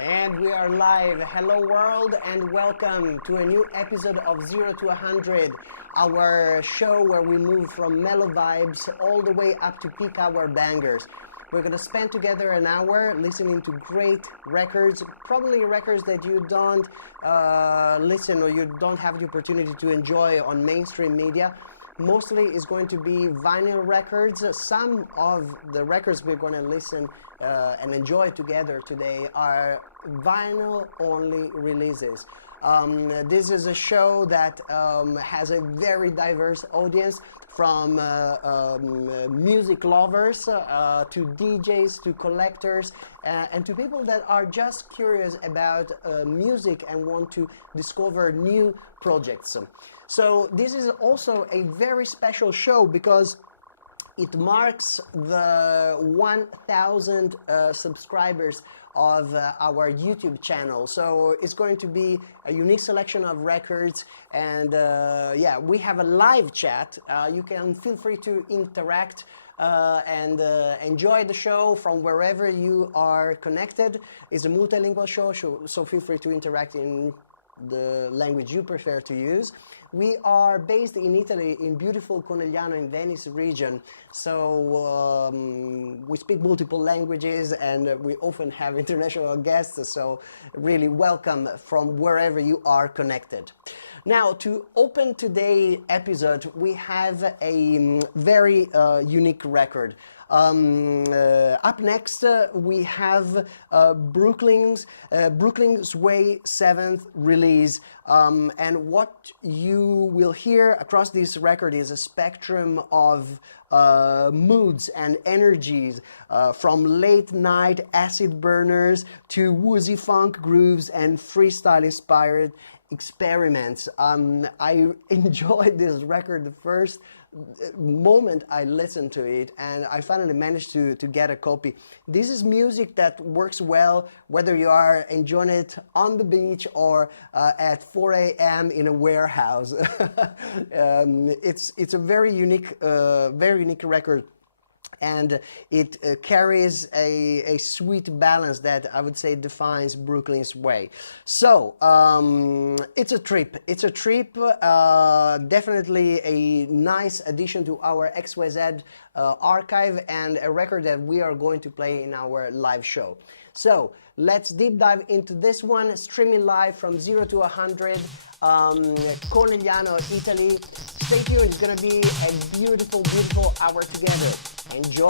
And we are live. Hello world and welcome to a new episode of 0 to 100, our show where we move from mellow vibes all the way up to peak hour bangers. We're going to spend together an hour listening to great records, probably records that you don't listen or you don't have the opportunity to enjoy on mainstream media. Mostly is going to be vinyl records. Some of the records we're going to listen and enjoy together today are vinyl-only releases. This is a show that has a very diverse audience, from music lovers to DJs to collectors and to people that are just curious about music and want to discover new projects. So this is also a very special show because it marks the 1,000 subscribers of our YouTube channel. So it's going to be a unique selection of records, and we have a live chat. You can feel free to interact and enjoy the show from wherever you are connected. It's a multilingual show, so feel free to interact in the language you prefer to use. We are based in Italy, in beautiful Conegliano in Venice region, so we speak multiple languages and we often have international guests, so really welcome from wherever you are connected. Now, to open today's episode, we have a very unique record. Up next, we have Brooklyn's Way 7th release, and what you will hear across this record is a spectrum of moods and energies, from late night acid burners to woozy funk grooves and freestyle inspired experiments. I enjoyed this record the first moment I listened to it, and I finally managed to get a copy. This is music that works well whether you are enjoying it on the beach or at 4 a.m. in a warehouse. It's a very unique record. And it carries a sweet balance that I would say defines Brooklyn's Way. So it's a trip. It's a trip. Definitely a nice addition to our XYZ archive, and a record that we are going to play in our live show. So let's deep dive into this one, streaming live from 0 to 100, Conegliano, Italy. Stay tuned. It's going to be a beautiful, beautiful hour together. Enjoy.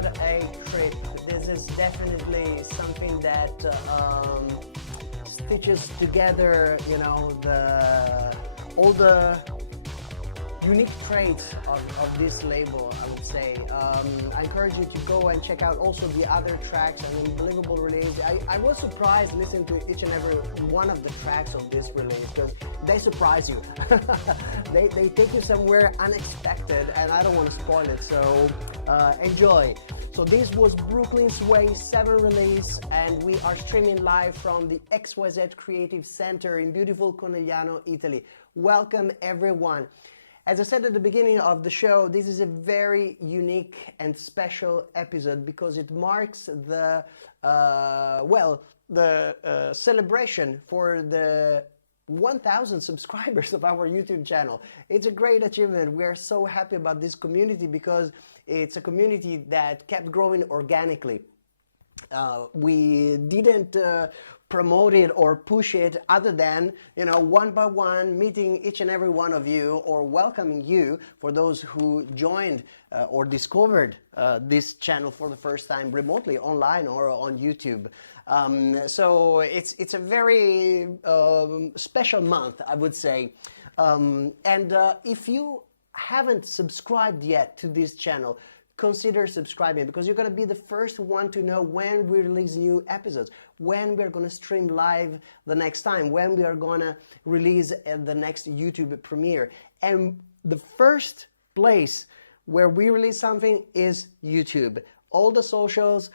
what a trip. This is definitely something that stitches together, you know, all the unique traits of this label, I would say. I encourage you to go and check out also the other tracks, an unbelievable release. I was surprised listening to each and every one of the tracks of this release because they surprise you. they take you somewhere unexpected, and I don't want to spoil it, so enjoy. So this was Brooklyn Sway 7 release, and we are streaming live from the XYZ Creative Center in beautiful Conegliano, Italy. Welcome everyone. As I said at the beginning of the show, this is a very unique and special episode because it marks the celebration for the 1,000 subscribers of our YouTube channel. It's a great achievement. We are so happy about this community because it's a community that kept growing organically. We didn't promote it or push it other than, you know, one by one, meeting each and every one of you or welcoming you for those who joined or discovered this channel for the first time remotely, online or on YouTube. So it's a very special month, I would say. If you haven't subscribed yet to this channel, consider subscribing because you're going to be the first one to know when we release new episodes, when we're going to stream live the next time, when we are going to release the next YouTube premiere. And the first place where we release something is YouTube. All the socials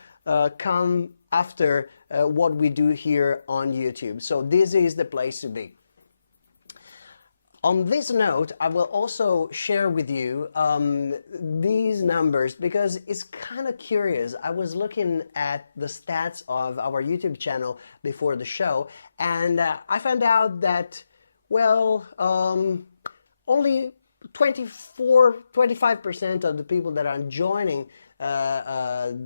come after what we do here on YouTube. So this is the place to be. On this note, I will also share with you these numbers because it's kind of curious. I was looking at the stats of our YouTube channel before the show, and I found out that, well, only 25% of the people that are joining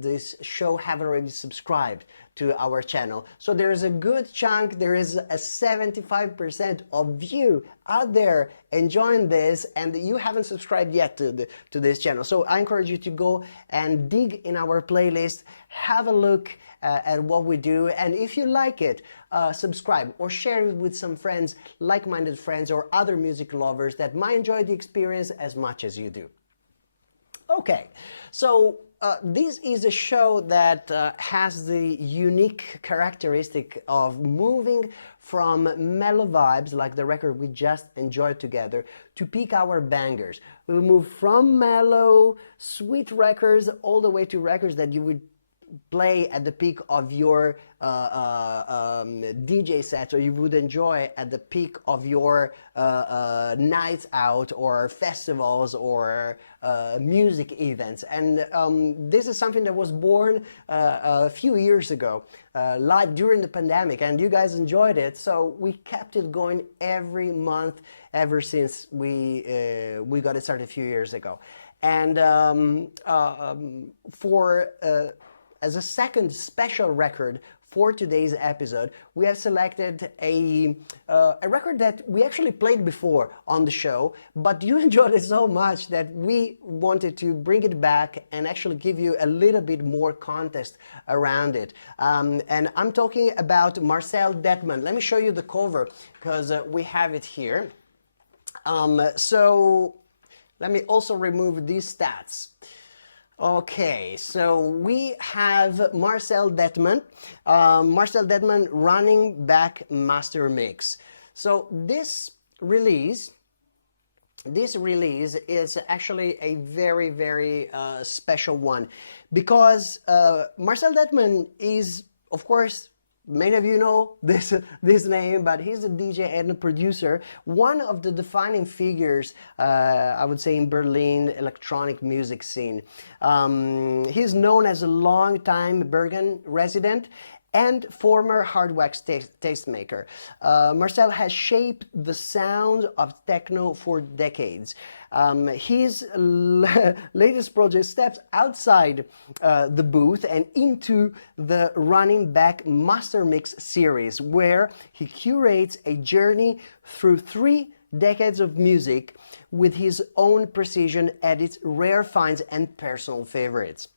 this show have already subscribed to our channel. So there is a good chunk, there is a 75% of you out there enjoying this, and you haven't subscribed yet to this channel. So I encourage you to go and dig in our playlist, have a look at what we do, and if you like it, subscribe or share it with some friends, like-minded friends or other music lovers that might enjoy the experience as much as you do. Okay, so this is a show that has the unique characteristic of moving from mellow vibes, like the record we just enjoyed together, to peak hour bangers. We move from mellow, sweet records all the way to records that you would play at the peak of your DJ set, or you would enjoy at the peak of your nights out or festivals or music events. And this is something that was born a few years ago, live during the pandemic, and you guys enjoyed it, so we kept it going every month ever since we got it started a few years ago. And as a second special record for today's episode, we have selected a record that we actually played before on the show, but you enjoyed it so much that we wanted to bring it back and actually give you a little bit more context around it. And I'm talking about Marcel Dettmann. Let me show you the cover because we have it here. So let me also remove these stats. Okay, so we have Marcel Dettmann, Running Back Master Mix. So this release is actually a very, very special one because Marcel Dettmann is, of course, many of you know this name, but he's a DJ and a producer, one of the defining figures, I would say, in Berlin electronic music scene. He's known as a long-time Bergen resident and former hard wax tastemaker. Marcel has shaped the sound of techno for decades. His latest project steps outside the booth and into the Running Back Master Mix series, where he curates a journey through 3 decades of music with his own precision, edits, rare finds, and personal favorites.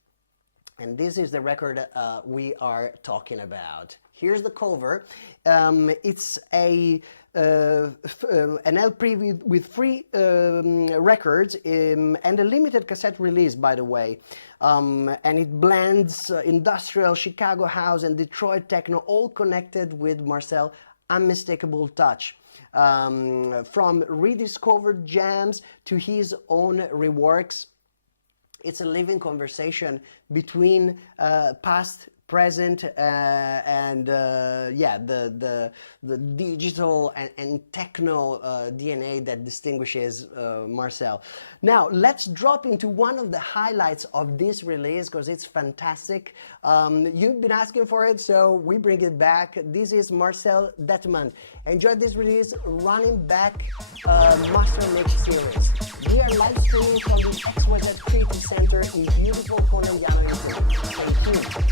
And this is the record we are talking about. Here's the cover. It's an LP with three records and a limited cassette release, by the way. And it blends industrial Chicago house and Detroit techno, all connected with Marcel's unmistakable touch. From rediscovered jams to his own reworks, it's a living conversation between past, present, and the digital and techno DNA that distinguishes Marcel. Now let's drop into one of the highlights of this release because it's fantastic. You've been asking for it, so we bring it back. This is Marcel Dettmann. Enjoy this release, Running Back Master Mix series. We are live streaming from the XYZ Creative Center in beautiful Conegliano, Italy. Stay tuned.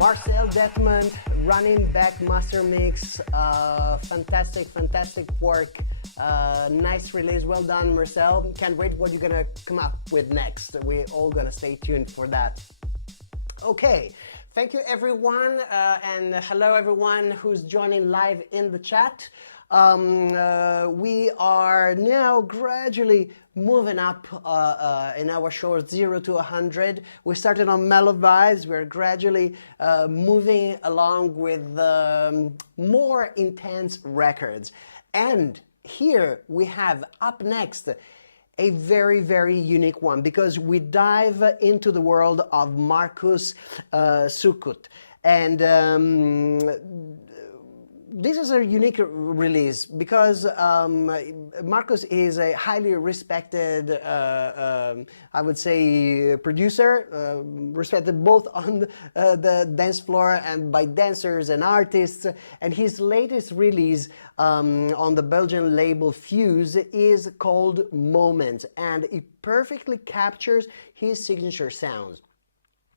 Marcel Detmond, running back master mix. Fantastic work. Nice release. Well done, Marcel. Can't wait what you're gonna come up with next. We're all gonna stay tuned for that. Okay. Thank you, everyone, and hello, everyone who's joining live in the chat. We are now gradually moving up in our show 0 to 100. We started on Mellow Vibes. We're gradually moving along with more intense records. And here we have up next a very unique one, because we dive into the world of Markus Sukkut. And this is a unique release because Markus is a highly respected, I would say, producer, respected both on the dance floor and by dancers and artists. And his latest release on the Belgian label Fuse is called Moments, and it perfectly captures his signature sounds.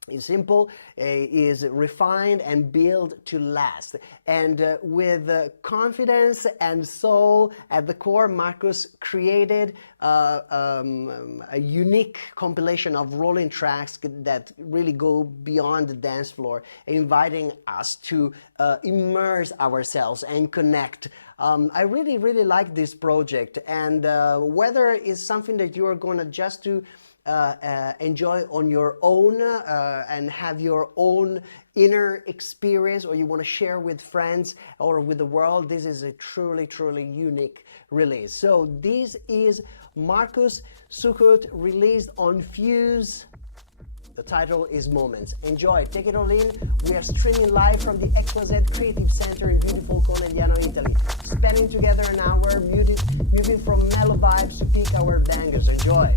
It's simple, is refined and built to last. And with confidence and soul at the core, Markus created a unique compilation of rolling tracks that really go beyond the dance floor, inviting us to immerse ourselves and connect. I really like this project, and whether it's something that you are going to just do enjoy on your own and have your own inner experience, or you want to share with friends or with the world, this is a truly unique release. So this is Markus Sukkut, released on Fuse. The title is Moments. Enjoy, take it all in. We are streaming live from the Exquisite Creative Center in beautiful Conegliano, Italy. Spending together an hour, moving from mellow vibes to peak our bangers. Enjoy.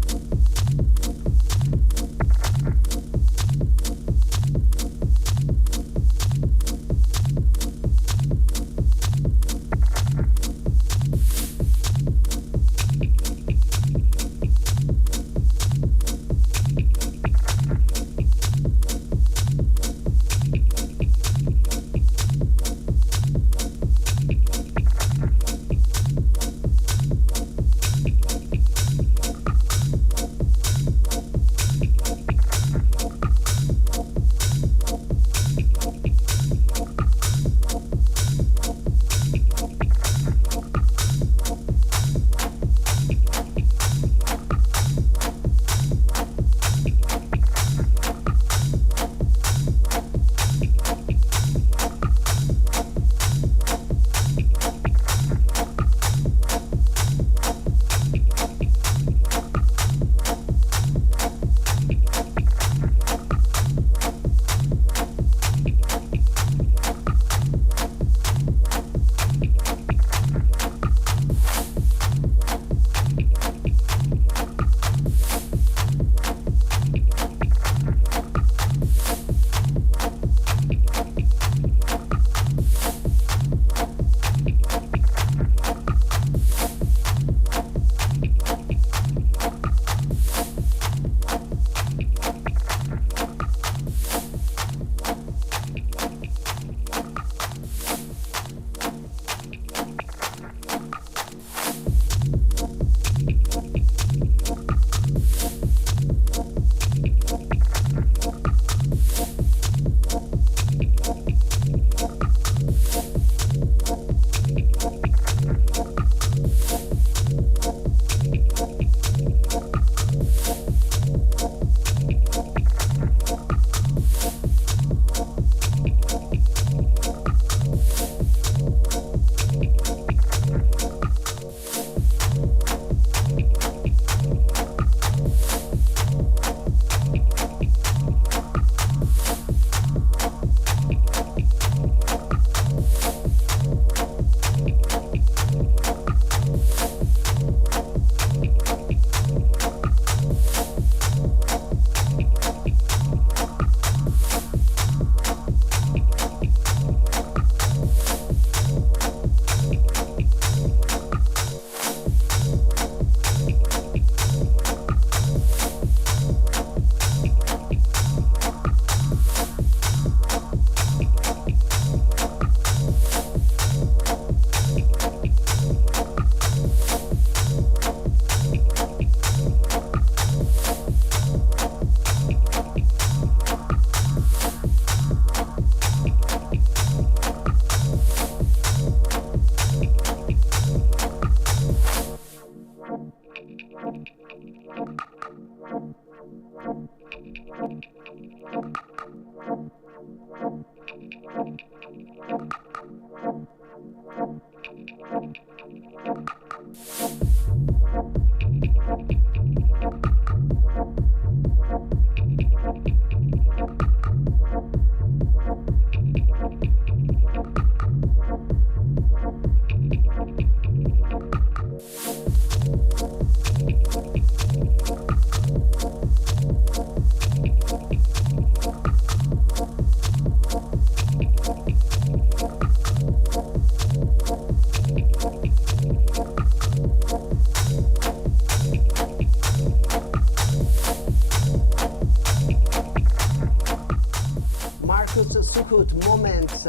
Sukut Moments.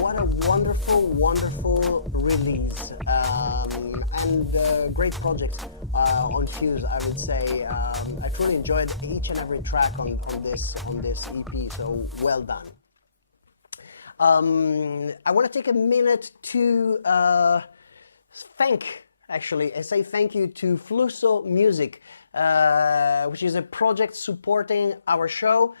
What a wonderful, wonderful release. And great project on Fuse, I would say. I truly enjoyed each and every track on this EP, so well done. I want to take a minute to say thank you to Flusso Music, which is a project supporting our show.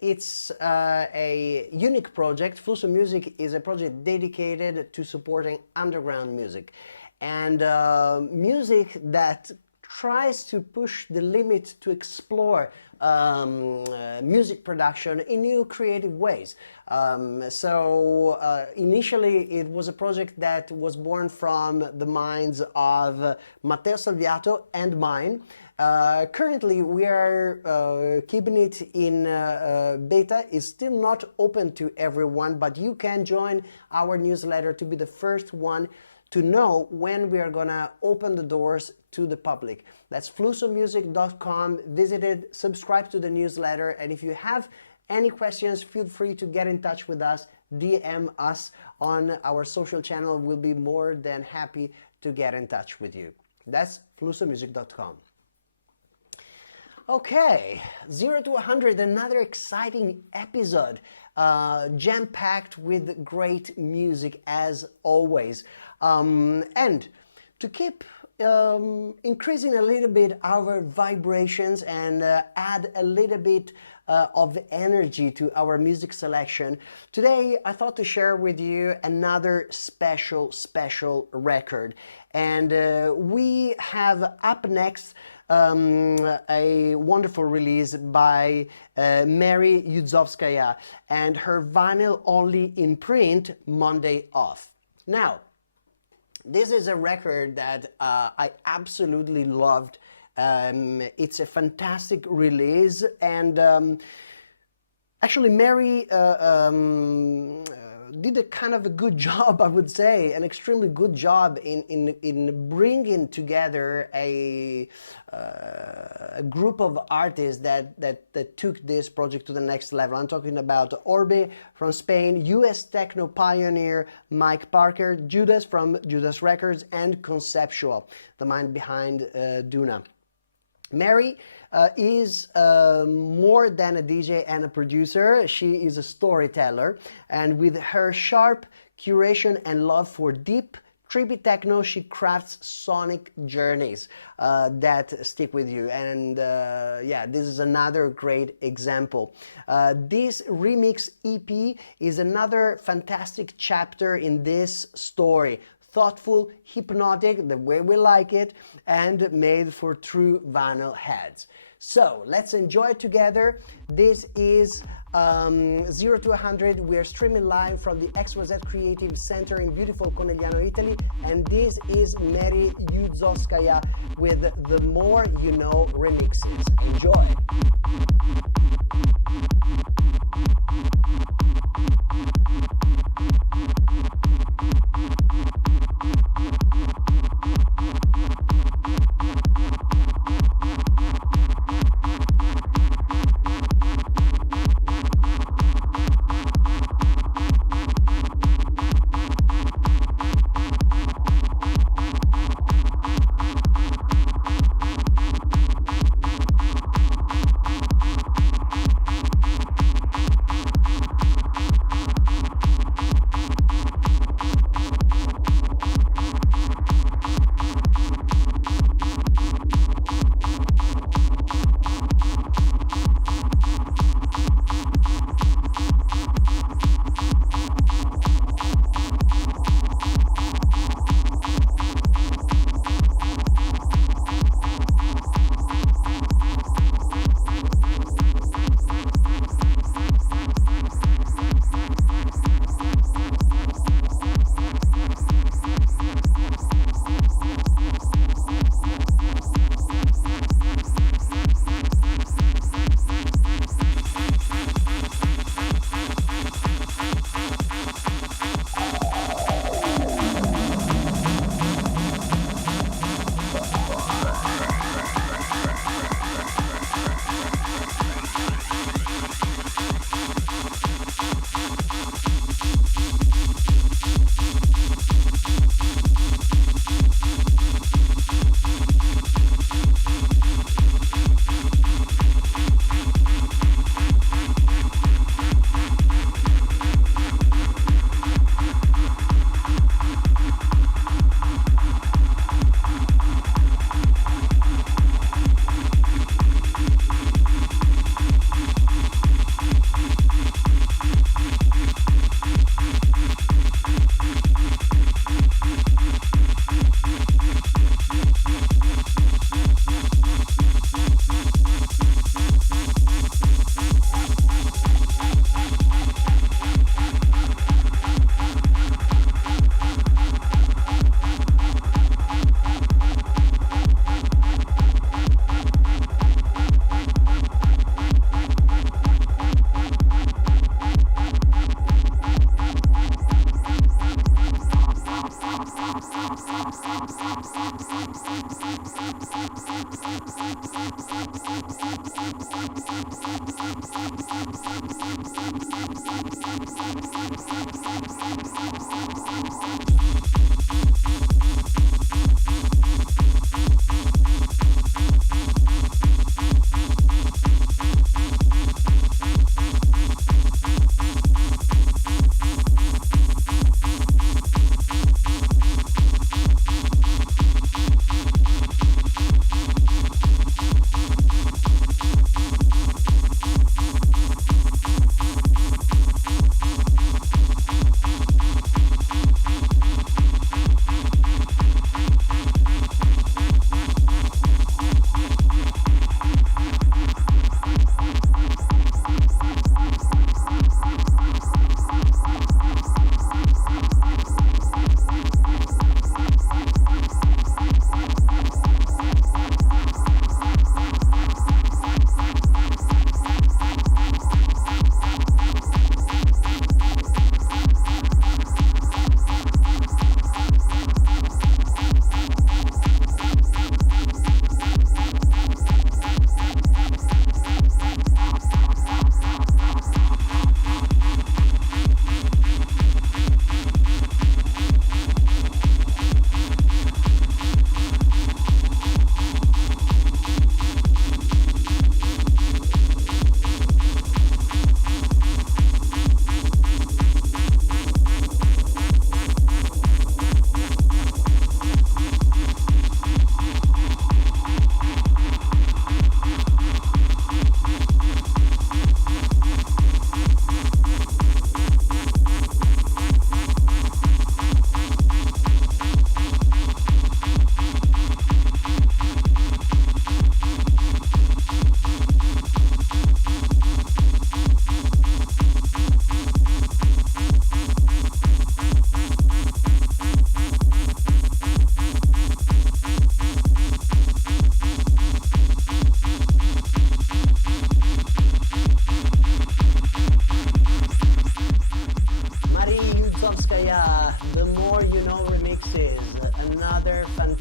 It's a unique project. Flusso Music is a project dedicated to supporting underground music and music that tries to push the limit to explore music production in new creative ways. Initially it was a project that was born from the minds of Matteo Salviato and mine. Currently we are keeping it in beta. It's still not open to everyone, but you can join our newsletter to be the first one to know when we are gonna open the doors to the public. That's flussomusic.com. Visit it, subscribe to the newsletter, and if you have any questions, feel free to get in touch with us, DM us on our social channel. We'll be more than happy to get in touch with you. That's flussomusic.com. Okay, 0 to 100, another exciting episode, jam-packed with great music as always. And to keep increasing a little bit our vibrations and add a little bit of energy to our music selection, today I thought to share with you another special record. And we have up next a wonderful release by Mary Yudzovskaya and her vinyl only in print, Monday Off. Now, this is a record that I absolutely loved. It's a fantastic release, and actually Mary did a kind of a good job, I would say, an extremely good job in bringing together a group of artists that took this project to the next level. I'm talking about Orbe from Spain, US techno pioneer Mike Parker, Judas from Judas Records, and Conceptual, the mind behind Duna. Mary is more than a DJ and a producer. She is a storyteller, and with her sharp curation and love for deep, trippy techno, she crafts sonic journeys that stick with you. And yeah, this is another great example. This remix EP is another fantastic chapter in this story. Thoughtful, hypnotic, the way we like it, and made for true vinyl heads. So let's enjoy it together. This is 0 to 100. We are streaming live from the XYZ Creative Center in beautiful Conegliano, Italy. And this is Mary Yudzovskaya with the More You Know remixes. Enjoy.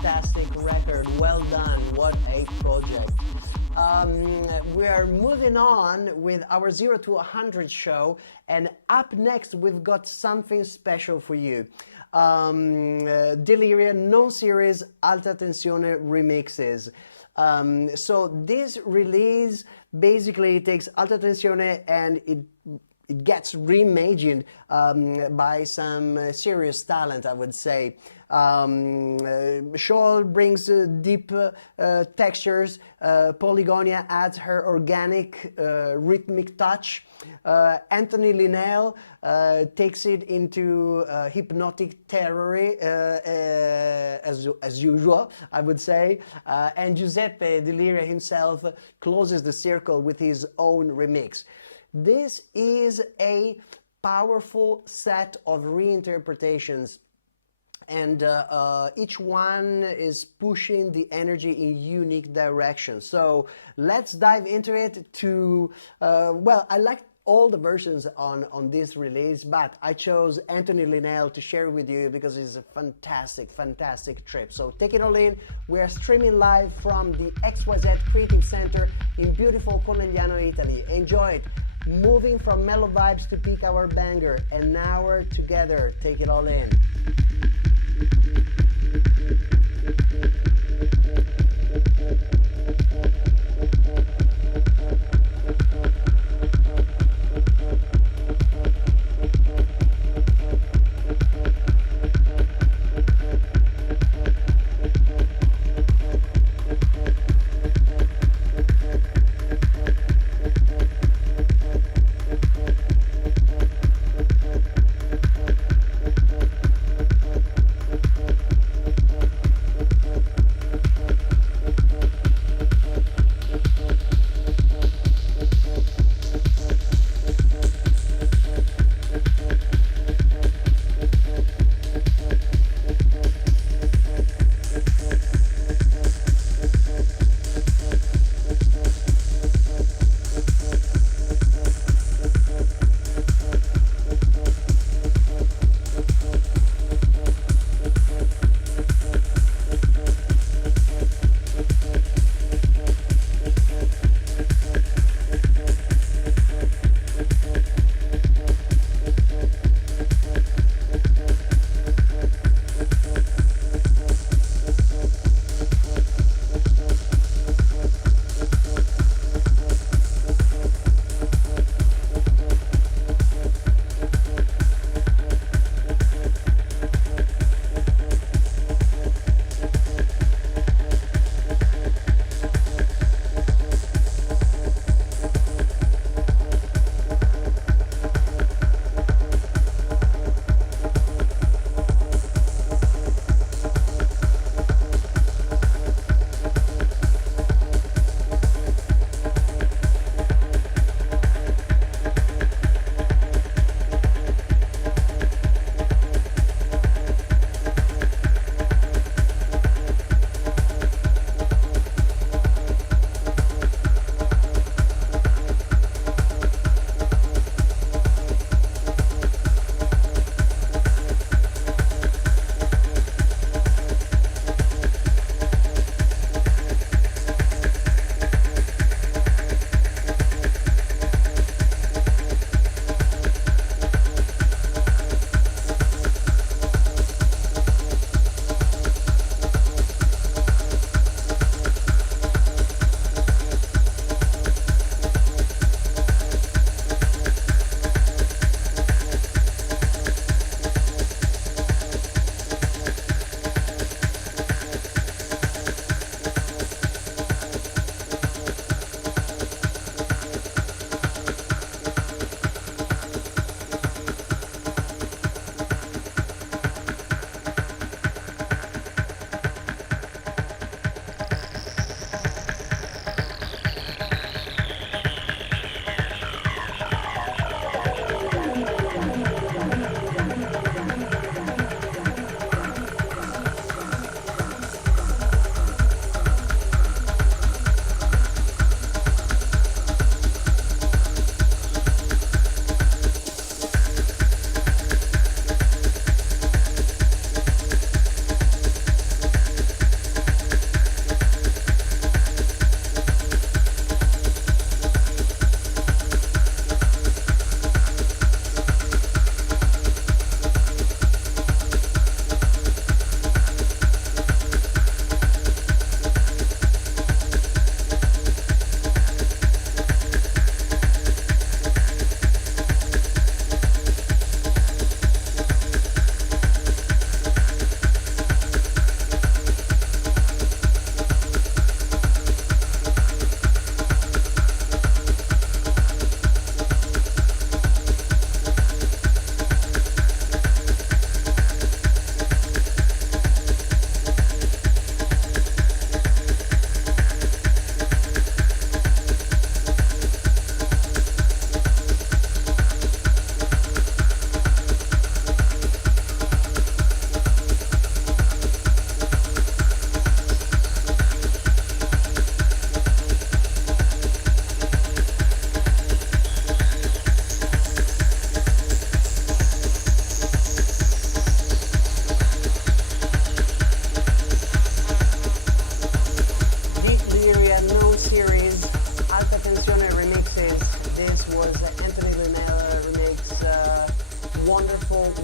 fantastic record. Well done. What a project. We are moving on with our 0 to 100 show, and up next we've got something special for you. Deliria non-series Alta Tensione remixes. So this release basically takes Alta Tensione and it gets reimagined by some serious talent, I would say. Scholl brings deep textures, Polygonia adds her organic rhythmic touch, Anthony Linnell takes it into hypnotic terror as usual, I would say, and Giuseppe Deliria himself closes the circle with his own remix. This is a powerful set of reinterpretations, and each one is pushing the energy in unique directions. So let's dive into it to, well, I like all the versions on this release, but I chose Anthony Linnell to share with you because it's a fantastic, fantastic trip. So take it all in. We are streaming live from the XYZ Creative Center in beautiful Conegliano, Italy. Enjoy it. Moving from mellow vibes to peak hour banger, an hour together. Take it all in.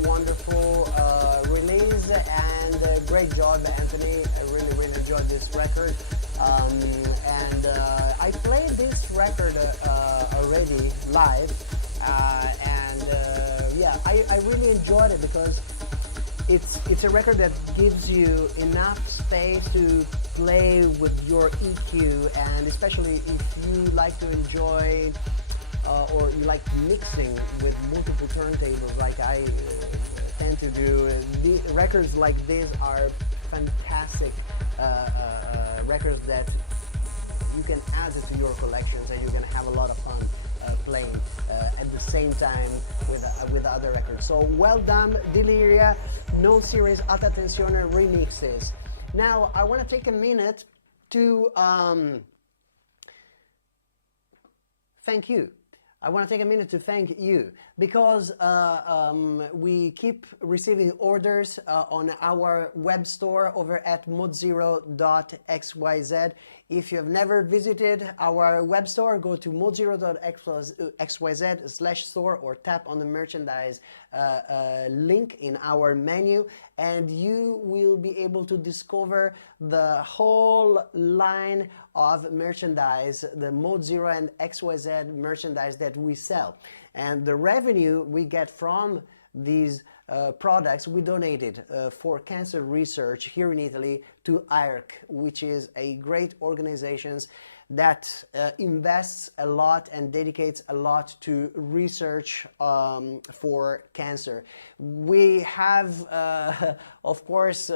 wonderful release, and great job, Anthony. I really, really enjoyed this record. And I played this record already live, and yeah, I really enjoyed it because it's a record that gives you enough space to play with your EQ, and especially if you like to enjoy or you like mixing with multiple turntables like I tend to do. The records like this are fantastic records that you can add to your collections, and you're going to have a lot of fun playing at the same time with other records. So well done, Deliria, non-series Alta Tensione remixes. Now I want to take a minute to thank you. I want to take a minute to thank you because we keep receiving orders on our web store over at modezero.xyz. If you have never visited our web store, go to modezero.xyz/store or tap on the merchandise link in our menu, and you will be able to discover the whole line of merchandise, the Mod Zero and XYZ merchandise that we sell. And the revenue we get from these products, we donated for cancer research here in Italy to IARC, which is a great organization that invests a lot and dedicates a lot to research for cancer. We have, of course,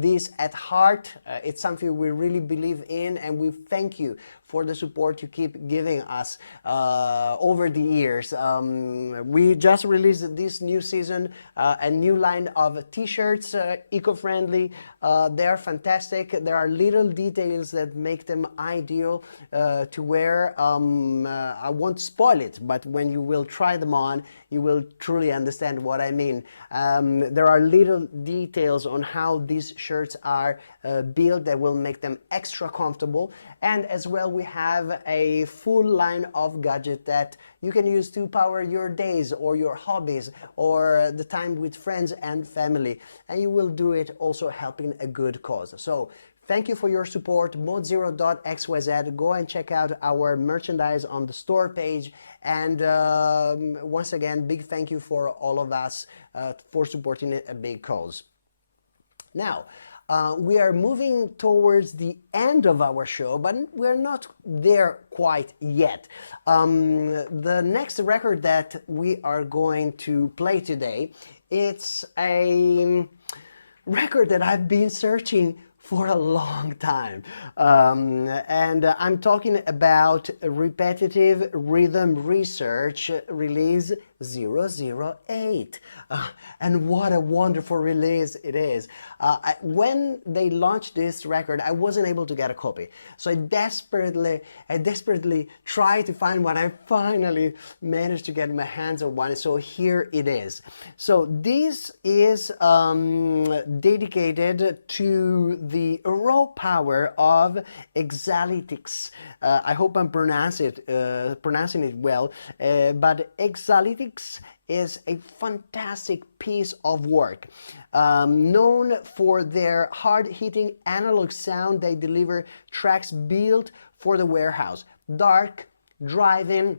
this at heart. It's something we really believe in, and we thank you for the support you keep giving us over the years. We just released this new season a new line of t-shirts, eco-friendly. They're fantastic. There are little details that make them ideal to wear. I won't spoil it, but when you will try them on, you will truly understand what I mean. There are little details on how these shirts are built that will make them extra comfortable. And as well, we have a full line of gadgets that you can use to power your days or your hobbies or the time with friends and family. And you will do it also helping a good cause. So thank you for your support. Modezero.xyz. Go and check out our merchandise on the store page. And once again, big thank you for all of us for supporting a big cause. Now, we are moving towards the end of our show, but we're not there quite yet. The next record that we are going to play today, it's a record that I've been searching for a long time. And I'm talking about Repetitive Rhythm Research release 008. And what a wonderful release it is. When they launched this record, I wasn't able to get a copy. So I desperately tried to find one. I finally managed to get my hands on one. So here it is. So this is dedicated to the raw power of Exalytics. I hope I'm pronouncing it well, but Exalytics is a fantastic piece of work. Known for their hard-hitting analog sound, they deliver tracks built for the warehouse. Dark, driving,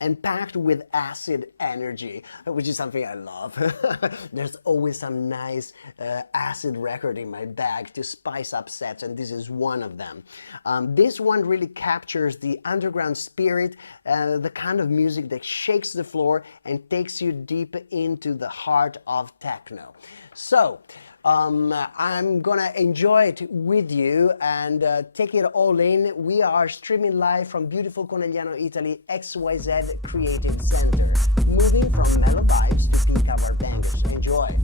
and packed with acid energy, which is something I love. There's always some nice acid record in my bag to spice up sets, and this is one of them. This one really captures the underground spirit, the kind of music that shakes the floor and takes you deep into the heart of techno. So, I'm gonna enjoy it with you and take it all in. We are streaming live from beautiful Conegliano, Italy, XYZ Creative Center. Moving from mellow vibes to peak hour bangers. Enjoy.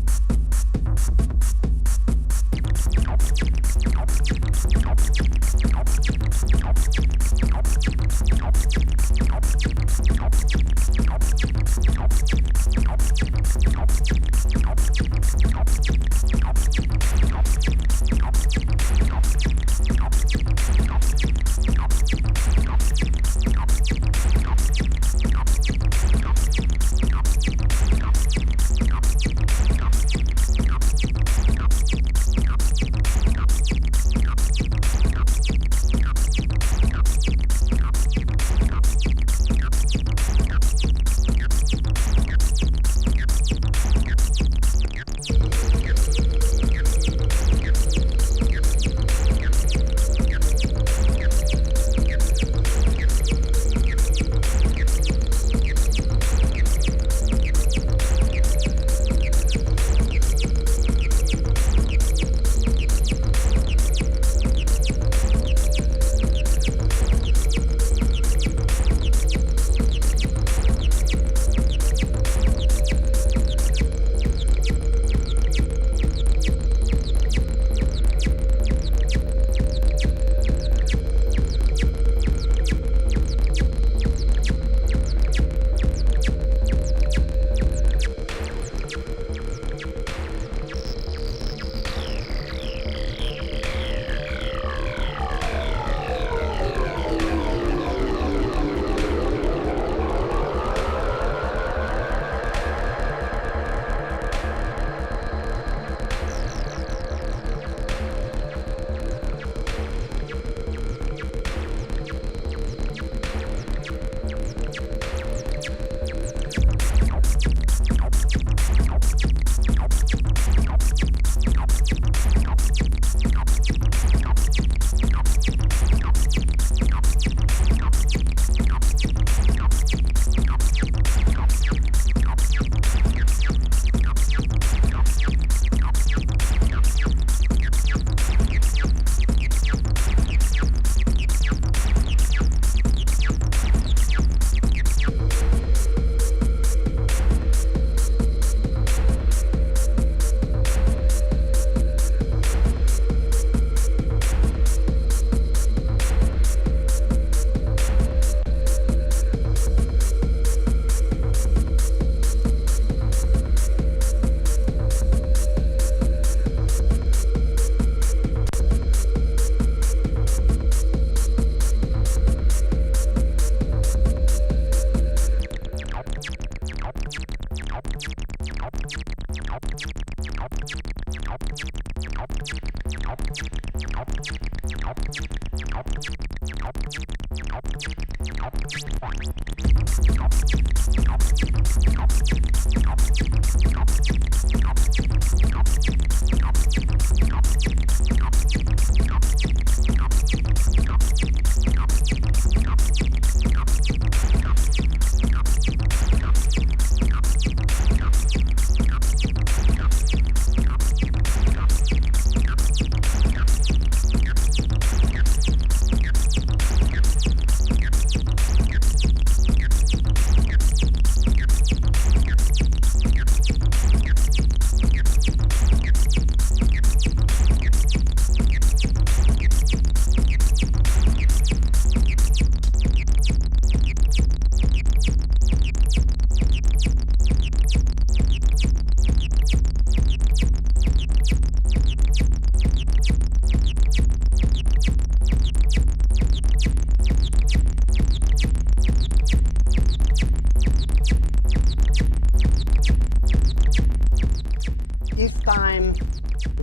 time,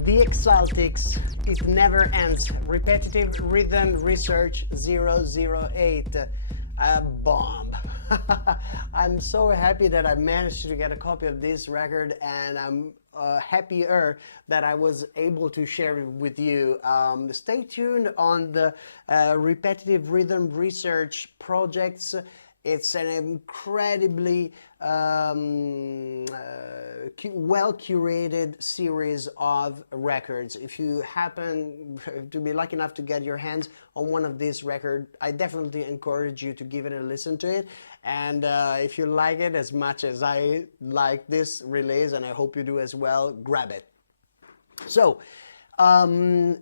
the Exaltics, it never ends. Repetitive Rhythm Research 008. A bomb. I'm so happy that I managed to get a copy of this record, and I'm happier that I was able to share it with you. Stay tuned on the Repetitive Rhythm Research projects. It's an incredibly well-curated series of records. If you happen to be lucky enough to get your hands on one of these records, I definitely encourage you to give it a listen to it. And if you like it as much as I like this release, and I hope you do as well, grab it. So, as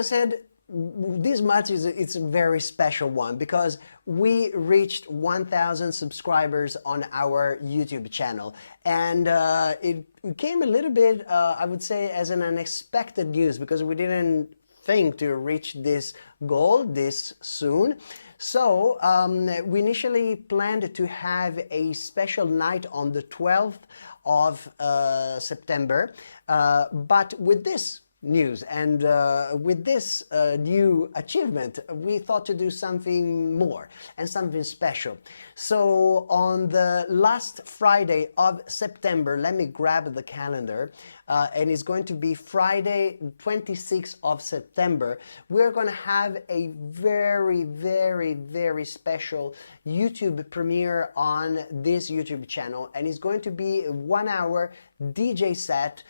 I said, this month it's a very special one because we reached 1,000 subscribers on our YouTube channel, and it came a little bit, I would say, as an unexpected news because we didn't think to reach this goal this soon. So we initially planned to have a special night on the 12th of September, but with this news and with this new achievement, we thought to do something more and something special. So on the last Friday of September, let me grab the calendar, and it's going to be Friday 26th of September. We're going to have a very, very, very special YouTube premiere on this YouTube channel, and it's going to be a 1-hour DJ set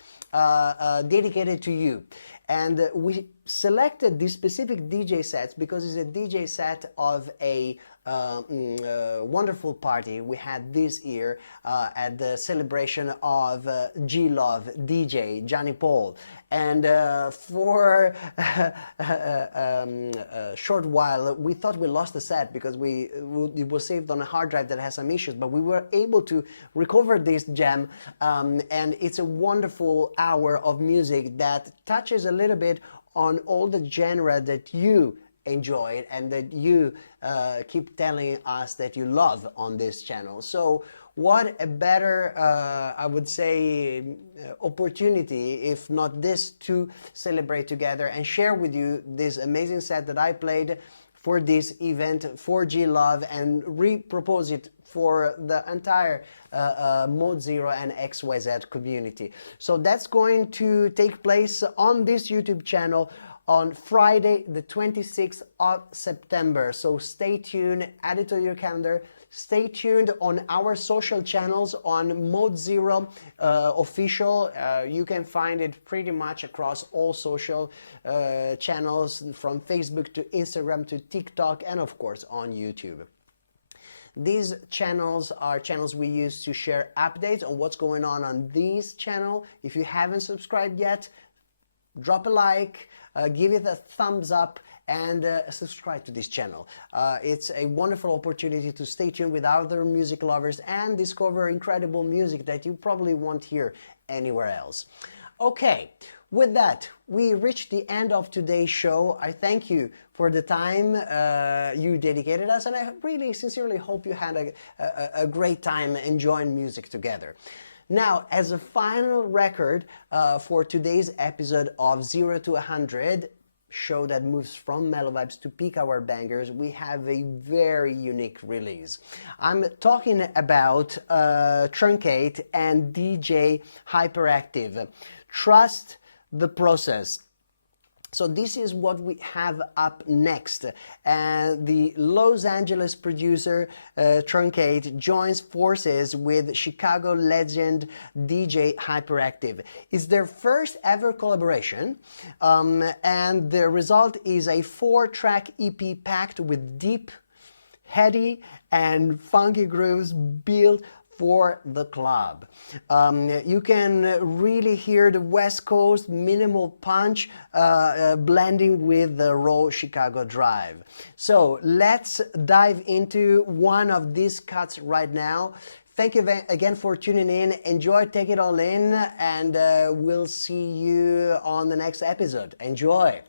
dedicated to you. And we selected these specific DJ sets because it's a DJ set of a wonderful party we had this year at the celebration of G-Love DJ Johnny Paul. And for a short while, we thought we lost the set because it was saved on a hard drive that has some issues, but we were able to recover this gem, and it's a wonderful hour of music that touches a little bit on all the genre that you enjoy and that you keep telling us that you love on this channel. So what a better, I would say, opportunity, if not this, to celebrate together and share with you this amazing set that I played for this event for G-Love and repropose it for the entire Mode Zero and XYZ community. So that's going to take place on this YouTube channel on Friday the 26th of September. So stay tuned, add it to your calendar. Stay tuned on our social channels on Mode Zero official. You can find it pretty much across all social channels, from Facebook to Instagram to TikTok, and of course on YouTube. These channels are channels we use to share updates on what's going on this channel. If you haven't subscribed yet, drop a like, give it a thumbs up, and subscribe to this channel. It's a wonderful opportunity to stay tuned with other music lovers and discover incredible music that you probably won't hear anywhere else. Okay, with that, we reached the end of today's show. I thank you for the time you dedicated us, and I really sincerely hope you had a great time enjoying music together. Now, as a final record for today's episode of 0 to 100, show that moves from mellow vibes to peak hour bangers, we have a very unique release. I'm talking about Truncate and DJ Hyperactive. Trust the process. So this is what we have up next, and the Los Angeles producer Truncate joins forces with Chicago legend DJ Hyperactive. It's their first ever collaboration, and the result is a 4-track EP packed with deep, heady, and funky grooves built for the club. You can really hear the West Coast minimal punch blending with the raw Chicago drive. So let's dive into one of these cuts right now. Thank you again for tuning in. Enjoy, take it all in, and we'll see you on the next episode. Enjoy.